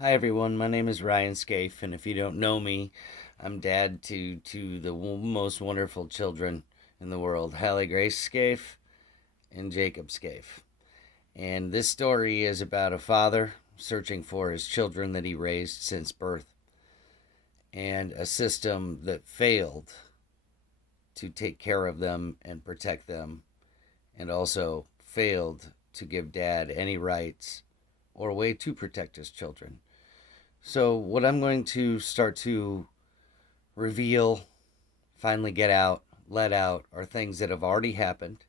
Hi everyone, my name is Ryan Scaife, and if you don't know me, I'm dad to the most wonderful children in the world, Hallie Grace Scaife and Jacob Scaife. And this story is about a father searching for his children that he raised since birth, and a system that failed to take care of them and protect them, and also failed to give dad any rights or a way to protect his children. So, what I'm going to start to reveal, finally get out, let out, are things that have already happened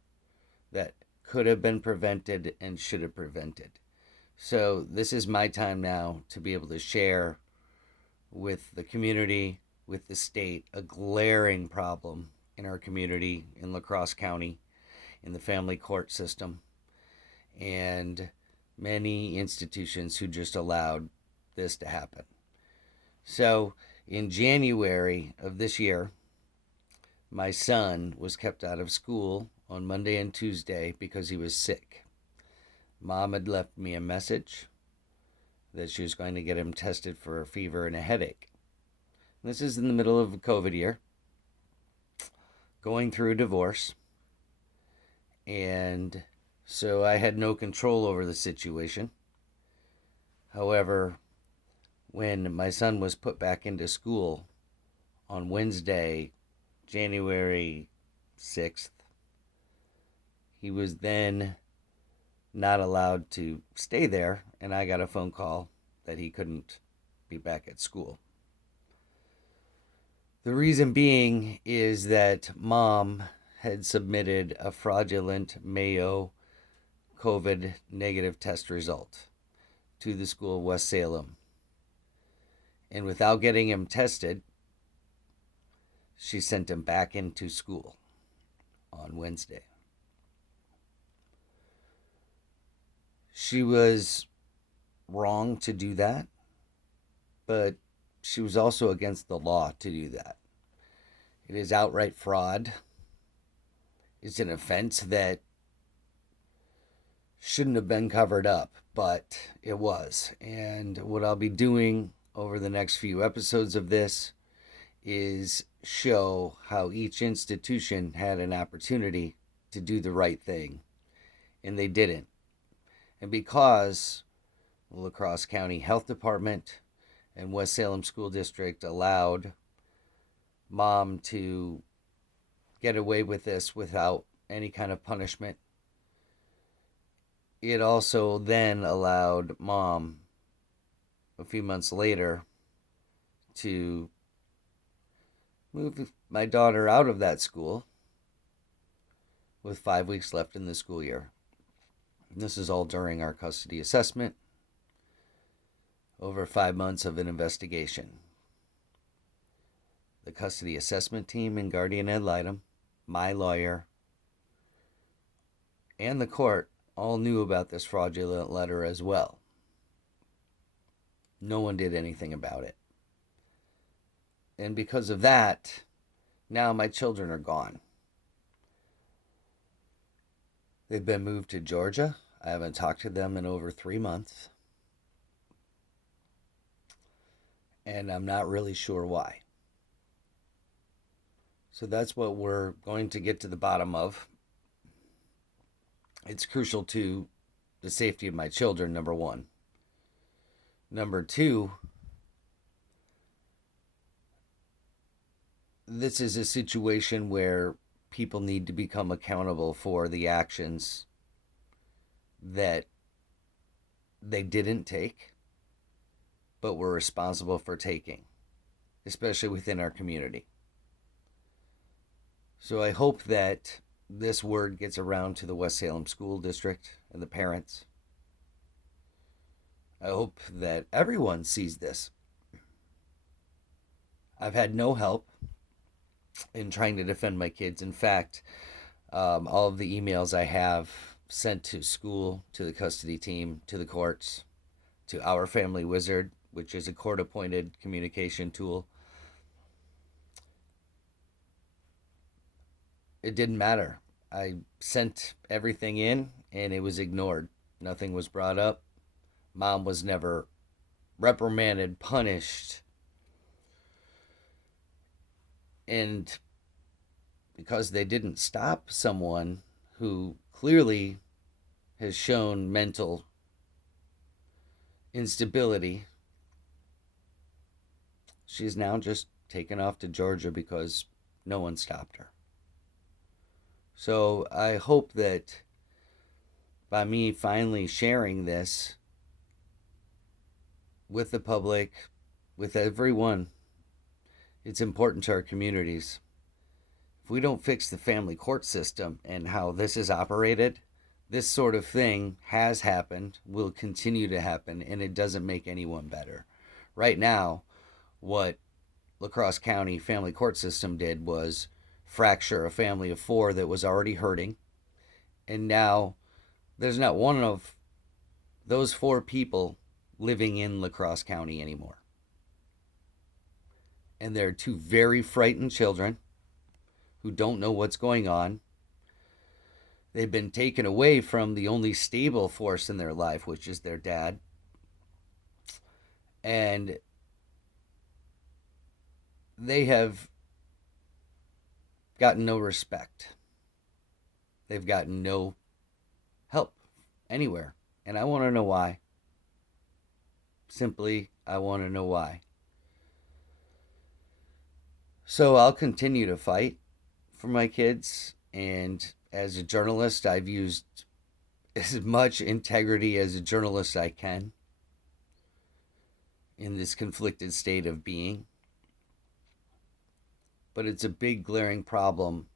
that could have been prevented and should have prevented. So, this is my time now to be able to share with the community, with the state, a glaring problem in our community in La Crosse County, in the family court system, and many institutions who just allowed this to happen. So, in January of this year, my son was kept out of school on Monday and Tuesday because he was sick. Mom had left me a message that she was going to get him tested for a fever and a headache. This is in the middle of a COVID year, going through a divorce, and so I had no control over the situation. However, when my son was put back into school on Wednesday, January 6th, he was then not allowed to stay there, and I got a phone call that he couldn't be back at school. The reason being is that mom had submitted a fraudulent Mayo COVID negative test result to the school of West Salem. And without getting him tested, she sent him back into school on Wednesday. She was wrong to do that, but she was also against the law to do that. It is outright fraud. It's an offense that shouldn't have been covered up, but it was. And what I'll be doing over the next few episodes of this is show how each institution had an opportunity to do the right thing, and they didn't. And because the La Crosse County Health Department and West Salem School District allowed mom to get away with this without any kind of punishment, it also then allowed mom a few months later to move my daughter out of that school with 5 weeks left in the school year. And this is all during our custody assessment, over 5 months of an investigation. The custody assessment team and guardian ad litem, my lawyer, and the court all knew about this fraudulent letter as well. No one did anything about it. And because of that, now my children are gone. They've been moved to Georgia. I haven't talked to them in over 3 months. And I'm not really sure why. So that's what we're going to get to the bottom of. It's crucial to the safety of my children, number one. Number two, this is a situation where people need to become accountable for the actions that they didn't take, but were responsible for taking, especially within our community. So I hope that this word gets around to the West Salem School District and the parents. I hope that everyone sees this. I've had no help in trying to defend my kids. In fact, all of the emails I have sent to school, to the custody team, to the courts, to Our Family Wizard, which is a court-appointed communication tool, it didn't matter. I sent everything in and it was ignored. Nothing was brought up. Mom was never reprimanded, punished, and because they didn't stop someone who clearly has shown mental instability, she's now just taken off to Georgia because no one stopped her. So I hope that by me finally sharing this with the public, with everyone, it's important to our communities. If we don't fix the family court system and how this is operated, this sort of thing has happened, will continue to happen, and it doesn't make anyone better. Right now, what La Crosse County family court system did was fracture a family of 4 that was already hurting, and now there's not one of those 4 people living in La Crosse County anymore. And they're 2 very frightened children who don't know what's going on. They've been taken away from the only stable force in their life, which is their dad. And they have gotten no respect. They've gotten no help anywhere. And I want to know why. Simply, I want to know why. So I'll continue to fight for my kids. And as a journalist, I've used as much integrity as a journalist I can in this conflicted state of being. But it's a big, glaring problem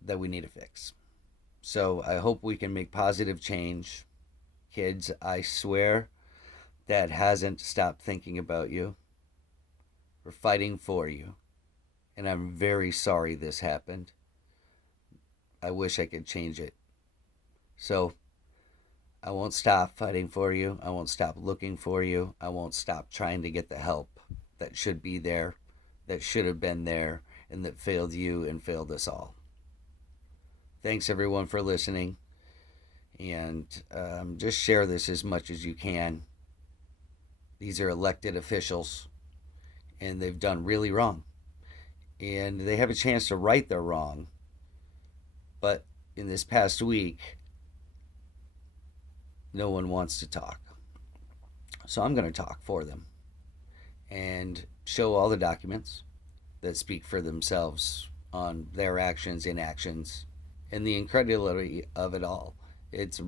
that we need to fix. So I hope we can make positive change. Kids, I swear, Dad hasn't stopped thinking about you. We're fighting for you. And I'm very sorry this happened. I wish I could change it. So I won't stop fighting for you. I won't stop looking for you. I won't stop trying to get the help that should be there, that should have been there, and that failed you and failed us all. Thanks, everyone, for listening. And just share this as much as you can. These are elected officials, and they've done really wrong. And they have a chance to right their wrong. But in this past week, no one wants to talk. So I'm going to talk for them and show all the documents that speak for themselves on their actions, inactions, and the incredulity of it all. It's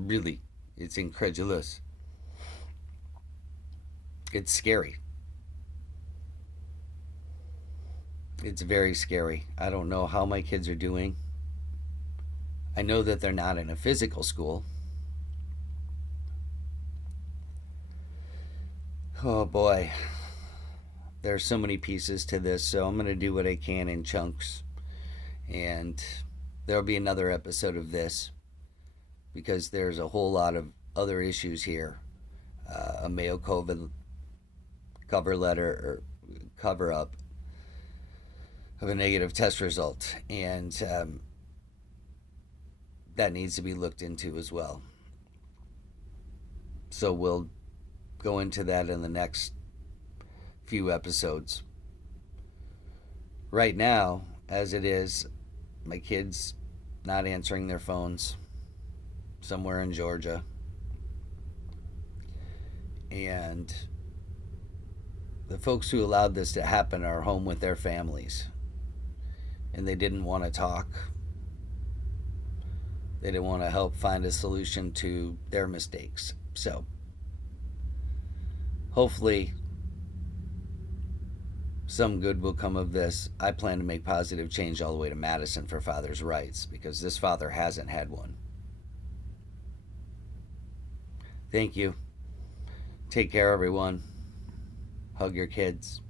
incredulous. It's scary. It's very scary. I don't know how my kids are doing. I know that they're not in a physical school. Oh boy. There's so many pieces to this, so I'm going to do what I can in chunks. And there'll be another episode of this because there's a whole lot of other issues here. A Mayo COVID cover letter or cover up of a negative test result, and that needs to be looked into as well. So we'll go into that in the next few episodes. Right now, as it is, my kids not answering their phones somewhere in Georgia, and the folks who allowed this to happen are home with their families, and they didn't want to talk. They didn't want to help find a solution to their mistakes. So hopefully some good will come of this. I plan to make positive change all the way to Madison for father's rights because this father hasn't had one. Thank you. Take care, everyone. Hug your kids.